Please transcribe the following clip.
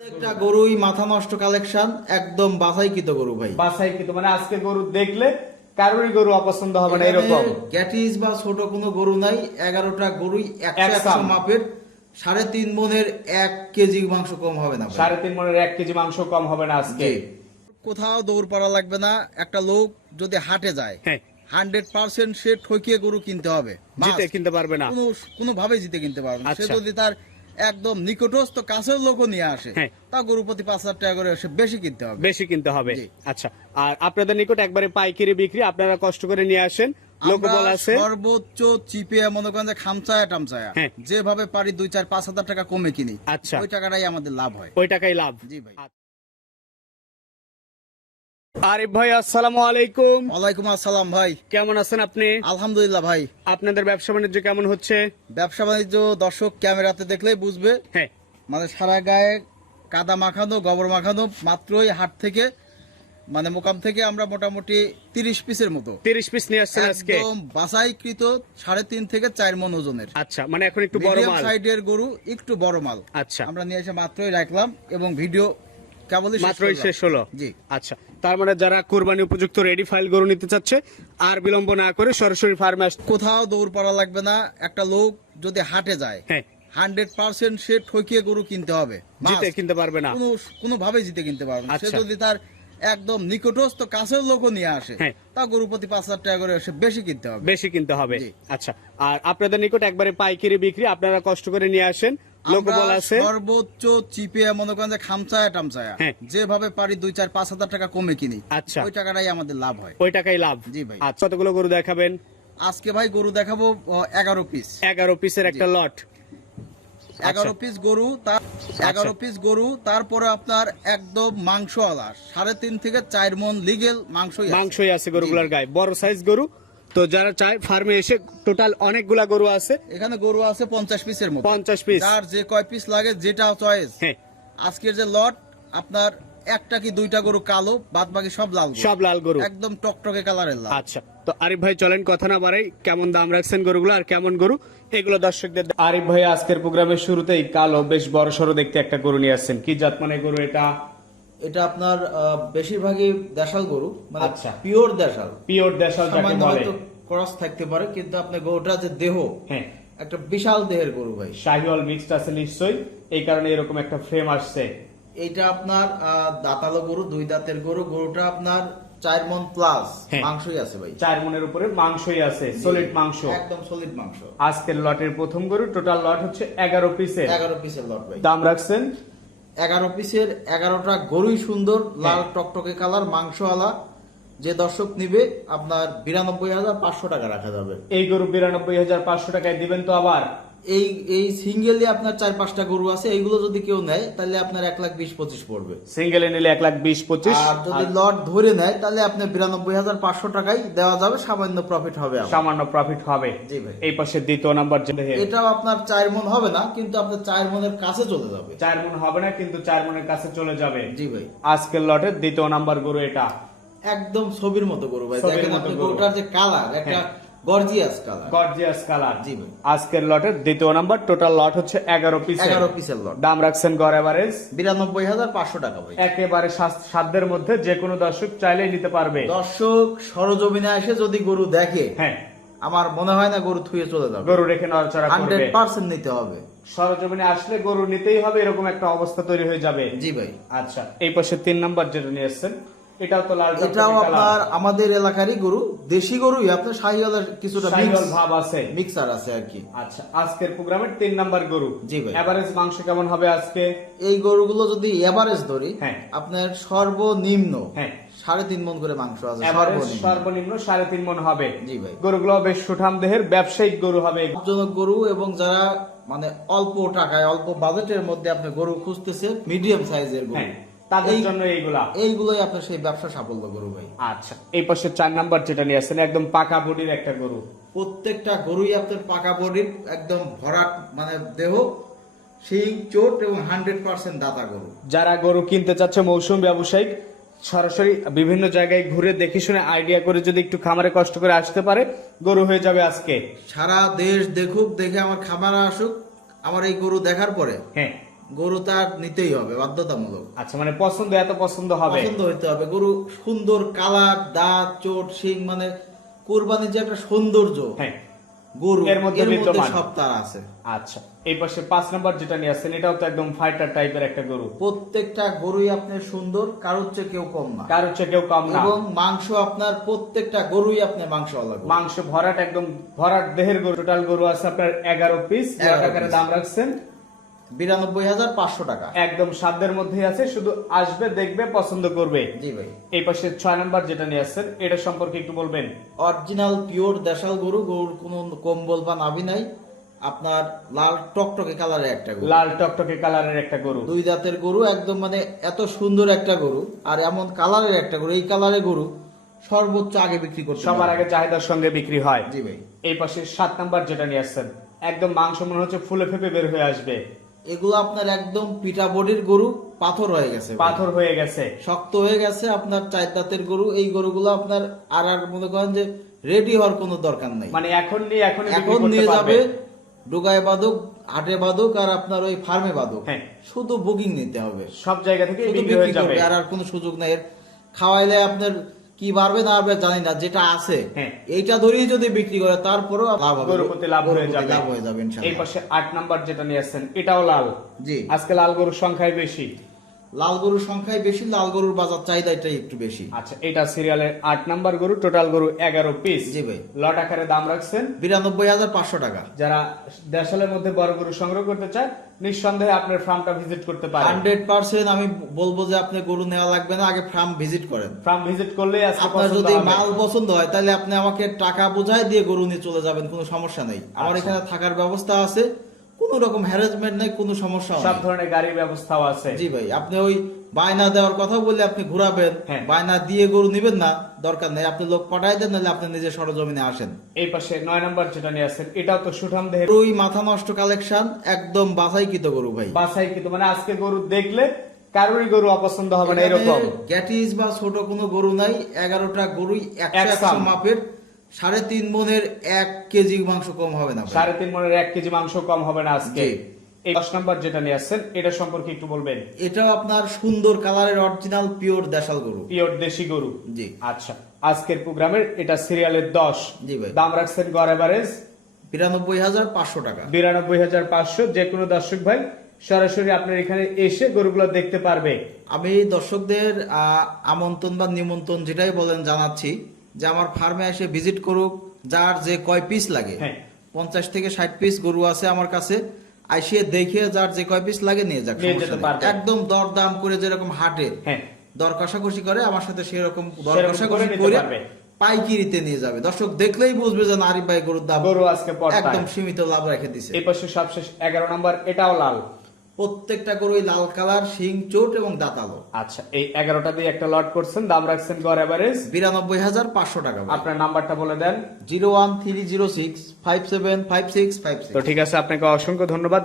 একটা গরুই মাথা নষ্ট কালেকশন একদম বাছাইকৃত গরু ভাই। বাসাই কিন্তু মানে আজকে গরু দেখলে কারোরই গরু অপছন্দ হবে না এরকম। বা ছোট কোনো গরু নাই এগারোটা গরুই একশো। মাপের সাড়ে তিন মনের এক কেজি মাংস কম হবে না সাড়ে তিন মনের এক কেজি মাংস কম হবে না আজকে। কোথাও দৌড় পাড়া লাগবে না একটা লোক যদি হাটে যায় হ্যাঁ। হান্ড্রেড পার্সেন্ট সে ঠকিয়ে গরু কিনতে হবে। জিতে কিনতে পারবে না। কোনো কোনো ভাবে জিতে কিনতে পারবে না। সে আচ্ছা। যদি তার একদম নিকটস্থ কাছের লোকও নিয়ে আসে। হ্যাঁ। তা গরু প্রতি পাঁচ হাজার টাকা করে বেশি কিনতে হবে। বেশি কিনতে হবে। আচ্ছা আর আপনাদের নিকট একবারে পাইকারি বিক্রি আপনারা কষ্ট করে নিয়ে আসেন। সর্বোচ্চ চিপে মনে করেন যে খামচায়া টামচায়া। হ্যাঁ। যেভাবে পারি দুই চার পাঁচ হাজার টাকা কমে কিনি। আচ্ছা। ওই টাকাটাই আমাদের লাভ হয়। ওই টাকাই লাভ। জি ভাই। আরিফ ভাই আসসালামু আলাইকুম। ওয়ালাইকুম আসসালাম ভাই। কেমন আছেন আপনি? আলহামদুলিল্লাহ ভাই। আপনাদের ব্যবসা বাণিজ্য কেমন হচ্ছে? ব্যবসা বাণিজ্য দর্শক ক্যামেরাতে দেখলেই বুঝবে। হ্যাঁ। মানে সারা গায়ে কাদা মাখানো গোবর মাখানো মাত্রই হাট থেকে মানে মোকাম থেকে আমরা মোটামুটি তিরিশ পিসের মতো। তিরিশ পিস নিয়ে আসছেন আজকে? একদম বাছাইকৃত সাড়ে তিন থেকে চার মন ওজনের। আচ্ছা মানে এখন একটু বড় মাল। সাইডের গরু একটু বড় মাল। আচ্ছা। আমরা নিয়ে এসে মাত্রই রাখলাম এবং ভিডিও কেবলই মাত্রই শেষ হলো? জি। আচ্ছা তার মানে যারা কোরবানি উপযুক্ত রেডি ফাইল গরু নিতে চাচ্ছে আর বিলম্ব না করে সরাসরি ফার্মে কোথাও দৌড় পড়া লাগবে না। একটা লোক যদি হাটে যায় হ্যাঁ। হান্ড্রেড পার্সেন্ট সে ঠকিয়ে গরু কিনতে হবে। জিতে কিনতে পারবে না। কোনো ভাবে জিতে কিনতে পারবে না। সে আচ্ছা। যদি তার একদম নিকটস্থ কাছের লোকও নিয়ে আসে হ্যাঁ। তা গরু প্রতি পাঁচ হাজার টাকা করে সে বেশি কিনতে হবে। বেশি কিনতে হবে। আচ্ছা আর আপনাদের নিকট একবারে পাইকারি বিক্রি আপনারা কষ্ট করে নিয়ে আসেন। লোকবল আছে। সর্বোচ্চ চিপে মনে করেন যে খামচায়া টামচায়া। হ্যাঁ। যেভাবে পারি দুই চার পাঁচ হাজার টাকা কমে কিনি। আচ্ছা। ওই টাকাটাই আমাদের লাভ হয়। ওই টাকাই লাভ? জি ভাই। আচ্ছা কতগুলো গরু দেখাবেন? আজকে ভাই গরু দেখাবো এগারো পিস এগারো পিসের একটা লট এগারো পিস গরু তার এগারো পিস গরু তারপরে আপনার একদম মাংস আলা সাড়ে তিন থেকে চার মন লিগেল মাংসই আছে। মাংসই আছে গরুগুলার গায়ে। বড় সাইজ গরু তো যারা চায় ফার্মে এসে টোটাল অনেকগুলা গরু আছে। এখানে গরু আছে পঞ্চাশ পিসের মতো। পঞ্চাশ পিস। আর যে কয় পিস লাগে যেটা চয়েস হ্যাঁ। আজকের যে লট আপনার একটা কি দুইটা গরু কালো বাদ বাকি সব লাল সব লাল গরু। একদম টকটকে কালারের লাল। আচ্ছা তো আরিফ ভাই চলেন কথা না বাড়াই কেমন দাম রাখছেন গরুগুলো আর কেমন গরু? এগুলো দর্শকদের আরিফ ভাই আজকের প্রোগ্রামের শুরুতেই কালো বেশ বড় সড়ো দেখতে একটা গরু নিয়ে আসছেন। কি জাত মানে গরু এটা? এটা আপনার বেশিরভাগই দেশাল গরু মানে আচ্ছা। পিওর দেশাল। পিওর দেশাল যাকে বলে। ক্রস থাকতে পারে কিন্তু আপনার গরুটা যে দেহ হ্যাঁ। একটা বিশাল দেহের গরু ভাই। শাহিওয়াল মিক্সড আছে নিশ্চয়ই। এই কারণে এরকম একটা ফ্রেম আসছে। এইটা আপনার দাঁতালো গরু দুই দাঁতের গরু গরুটা আপনার চার মন প্লাস হ্যাঁ। মাংসই আছে ভাই। চার মনের উপরে মাংসই আছে সলিড মাংস। একদম সলিড মাংস। আজকের লটের প্রথম গরু টোটাল লট হচ্ছে এগারো পিসের এগারো পিসের লট ভাই। দাম রাখছেন এগারো পিসের এগারোটা গরুই সুন্দর লাল হ্যাঁ। টকটকে কালার মাংসওয়ালা। যে দর্শক নিবে আপনার বিরানব্বই হাজার পাঁচশো টাকা রাখা যাবে। এই গরু বিরানব্বই হাজার পাঁচশো টাকায় দিবেন তো আবার? এই এই সিঙ্গেলি আপনার চার পাঁচটা গরু আছে এইগুলো যদি কেউ নেয় তাহলে আপনার এক লাখ বিশ পঁচিশ পড়বে। সিঙ্গেলে নিলে এক লাখ বিশ পঁচিশ আর যদি লট ধরে নেয় তাহলে আপনার বিরানব্বই হাজার পাঁচশো টাকাই দেওয়া যাবে সামান্য প্রফিট হবে সামান্য প্রফিট হবে। জি ভাই। এই পাশে দ্বিতীয় নাম্বার এটাও আপনার চার মন হবে না কিন্তু আপনার চার মনের কাছে চলে যাবে। চার মন হবে না কিন্তু চার মনের কাছে চলে যাবে। জি ভাই। আজকের লটের দ্বিতীয় নাম্বার গরু এটা। একদম ছবির মতো গরু ভাই। দেখেন আপনি গরুটার যে কালার একটা হ্যাঁ। গর্জিয়াস কালার গর্জিয়াস কালার জি আজকের লটের দ্বিতীয় নাম্বার টোটাল লট হচ্ছে এগারো পিস এগারো পিসের লট দাম রাখছেন গড় এভারেজ বিরানব্বই হাজার পাঁচশো টাকা ভাই। একেবারে সাধ্যের মধ্যে যে কোনো দর্শক চাইলেই নিতে পারবে। দর্শক সরজমিনে এসে যদি গরু দেখে হ্যাঁ। আমার মনে হয় না গরু থুয়ে চলে যাবে। গরু রেখে নড়াচড়া হান্ড্রেড করবে পার্সেন্ট নিতে হবে। সরজমিনে আসলে গরু নিতেই হবে এরকম একটা অবস্থা তৈরি হয়ে যাবে। জি ভাই। আচ্ছা এই পাশে তিন নাম্বার যেটা নিয়ে এসছেন এটাও তো লাল এটাও আপনার আমাদের এলাকারই গরু দেশি গরুই আপনার শাহিওয়ালের কিছুটা ভাব আছে। মিক্সার আছে আর কি। আচ্ছা আজকের প্রোগ্রামের তিন নাম্বার গরু। জি ভাই। এভারেজ মাংস কেমন হবে আজকে? এই গরুগুলো যদি এভারেজ ধরি হ্যাঁ। আপনার সর্বনিম্ন হ্যাঁ। সাড়ে তিন মন করে মাংস আছে সর্বনিম্ন। সাড়ে তিন মন হবে। জি ভাই। গরুগুলো বেশ সুঠাম দেহের ব্যবসায়িক গরু হবে। লাভজনক গরু এবং যারা মানে অল্প টাকায় অল্প বাজেটের মধ্যে আপনি গরু খুঁজতেছে মিডিয়াম সাইজের গরু। হ্যাঁ। তাদের জন্য এইগুলা। এইগুলোই আপনার সেই ব্যবসা সাফল্য গরু ভাই। আচ্ছা এই পাশে চার নাম্বার যেটা নিয়ে আসছেন একদম পাকা বডির একটা গরু। প্রত্যেকটা গরুই আপনার পাকা বডির একদম ভরাট মানে দেহ শিং চোট এবং হান্ড্রেড পার্সেন্ট দাতা গরু। যারা গরু কিনতে চাচ্ছে মৌসুম ব্যবসায়িক সরাসরি বিভিন্ন জায়গায় ঘুরে দেখে শুনে আইডিয়া করে যদি একটু খামারে কষ্ট করে আসতে পারে গরু হয়ে যাবে আজকে। সারা দেশ দেখুক দেখে আমার খামারে আসুক আমার এই গরু দেখার পরে হ্যাঁ। গরু তার নিতেই হবে বাধ্যতামূলক। আচ্ছা মানে পছন্দ এত পছন্দ হবে? পছন্দ হইতে হবে। গরু সুন্দর কালার দাঁত চোট শিং মানে কোরবানির যে একটা সৌন্দর্য হ্যাঁ। গরু এর মধ্যে। সব তার আছে। আচ্ছা এই পাশে পাঁচ নাম্বার যেটা নিয়ে আসছেন এটাও তো একদম ফাইটার টাইপের একটা গরু। প্রত্যেকটা গরুই আপনার সুন্দর কারোর চেয়ে কেউ কম না। কার হচ্ছে কেউ কম না। এবং মাংস আপনার প্রত্যেকটা গরুই আপনার মাংস আলাদা মাংস ভরাট একদম ভরাট দেহের গরু টোটাল গরু আছে আপনার এগারো পিস 11 টাকার দাম রাখছেন। বিরানব্বই হাজার পাঁচশো টাকা। একদম সাধ্যের মধ্যেই আছে শুধু আসবে দেখবে পছন্দ করবে। জি ভাই। এই পাশে ছয় নাম্বার যেটা নিয়ে আসছেন এটা সম্পর্কে একটু বলবেন? অরিজিনাল পিওর দেশাল গরু গরুর কোনো কম্বল বা নাভি নাই। আপনার লাল টকটকে কালারের একটা গরু। লাল টকটকে কালারের একটা গরু। দুই দাঁতের গরু একদম মানে এত সুন্দর একটা গরু আর এমন কালারের একটা গরু। এই কালারের গরু সর্বোচ্চ আগে বিক্রি করতে সবার আগে চাহিদার সঙ্গে বিক্রি হয়। জি ভাই। এই পাশে সাত নাম্বার যেটা নিয়ে আসছেন একদম মাংস মনে হচ্ছে ফুলে ফেপে বের হয়ে আসবে। এগুলো আপনার একদম পিটা বডির গরু পাথর হয়ে গেছে পাথর হয়ে গেছে। শক্ত হয়ে গেছে আপনার চার দাঁতের গরু। এই গরুগুলো আপনার আর আর মনে করেন যে রেডি হওয়ার কোনো দরকার নাই। মানে এখন নিয়ে এখন এখন নিয়ে যাবে ডুগায় বাদক হাটে বাদক আর আপনার ওই ফার্মে বাদক। হ্যাঁ। শুধু বুকিং নিতে হবে। সব জায়গা থেকে বিক্রি হয়ে যাবে। আর আর কোনো সুযোগ নাই। খাওয়াইলে আপনার কি বাড়বে না বাড়বে জানি না যেটা আছে। হ্যাঁ। এইটা ধরেই যদি বিক্রি করে তারপরে লাভ হবে। গরু প্রতি লাভ হয়ে যাবে। লাভ হয়ে যাবে এই পাশে আট নাম্বার যেটা নিয়ে আসছেন এটাও লাল। জি। আজকে লাল গরুর সংখ্যাই বেশি। লাল গরুর সংখ্যাই বেশি লাল গরুর বাজার চাহিদাটাই একটু বেশি। আচ্ছা এটা সিরিয়ালের আট নাম্বার গরু টোটাল গরু এগারো পিস জি ভাই। লট আকারে দাম রাখছেন? বিরানব্বই হাজার পাঁচশো টাকা। যারা দেশালের মধ্যে বড় গরু সংগ্রহ করতে চায় নিঃসন্দেহে আপনার ফার্মটা ভিজিট করতে পারেন। হান্ড্রেড পার্সেন্ট আমি বলব যে আপনি গরু নেওয়া লাগবে না আগে ফার্ম ভিজিট করেন। ফার্ম ভিজিট আজকে আপনার যদি মাল পছন্দ হয় তাহলে আপনি আমাকে টাকা বোঝায় দিয়ে গরু নিয়ে চলে যাবেন কোনো সমস্যা নেই। আমার আচ্ছা। এখানে থাকার ব্যবস্থা আছে। কোনো রকম হ্যারাসমেন্ট নেই কোনো সমস্যা সব ধরনের গাড়ির ব্যবস্থাও আছে। জি ভাই আপনি ওই বায়না দেওয়ার কথা বলে আপনি ঘুরাবেন হ্যাঁ। বায়না দিয়ে গরু নিবেন না দরকার নেই। আপনি লোক পাঠাই দেন নাহলে আপনি নিজে সরজমিনে আসেন। এই পাশে নয় নাম্বার যেটা নিয়ে আসছেন এটাও তো সুঠাম দেহের গরুই মাথা নষ্ট কালেকশন একদম বাছাইকৃত গরু ভাই। বাসাই কিন্তু মানে আজকে গরু দেখলে কারোরই গরু অপছন্দ হবে না এরকম। গ্যাটিস বা ছোট কোনো গরু নাই এগারোটা গরুই একশো। মাপের সাড়ে তিন মনের এক কেজি মাংস কম হবে না সাড়ে তিন মনের এক কেজি মাংস কম হবে না আজকে। এই দশ নাম্বার যেটা নিয়ে আসছেন এটা সম্পর্কে একটু বলবেন। এটাও আপনার সুন্দর কালারের অরিজিনাল পিওর দেশাল গরু। পিওর দেশি গরু। জি। আচ্ছা আজকের প্রোগ্রামের এটা সিরিয়ালের দশ। জি ভাই। দাম রাখছেন গড় এভারেজ? বিরানব্বই হাজার পাঁচশো টাকা। বিরানব্বই হাজার পাঁচশো যে কোনো দর্শক ভাই সরাসরি আপনার এখানে এসে গরুগুলো দেখতে পারবে। আমি দর্শকদের আহ, আমন্ত্রণ বা নিমন্ত্রণ যেটাই বলেন জানাচ্ছি যে আমার ফার্মে এসে ভিজিট করুক যার যে কয় পিস লাগে। হ্যাঁ। পঞ্চাশ থেকে ষাট পিস গরু আছে আমার কাছে আইসে দেখে যার যে কয় পিস লাগে নিয়ে যাক। একদম দর দাম করে যেরকম হাটে হ্যাঁ। দর কষাকষি করে আমার সাথে সেরকম দর কষাকষি করে পাইকিরিতে নিয়ে যাবে। দর্শক দেখলেই বুঝবে যে নারী ভাই গরুর দাম গরু আজকে একদম সীমিত লাভ রেখে দিছে। এই পাশে সবশেষ এগারো নম্বর এটাও লাল। প্রত্যেকটা গরুই লাল কালার শিং চোট এবং দাঁতালো। আচ্ছা এই এগারোটা দিয়ে একটা লট করছেন দাম রাখছেন গড় এভারেজ বিরানব্বই হাজার পাঁচশো টাকা আপনার নাম্বারটা বলে দেন। Zero one three zero six five seven five six five তো ঠিক আছে আপনাকে অসংখ্য ধন্যবাদ।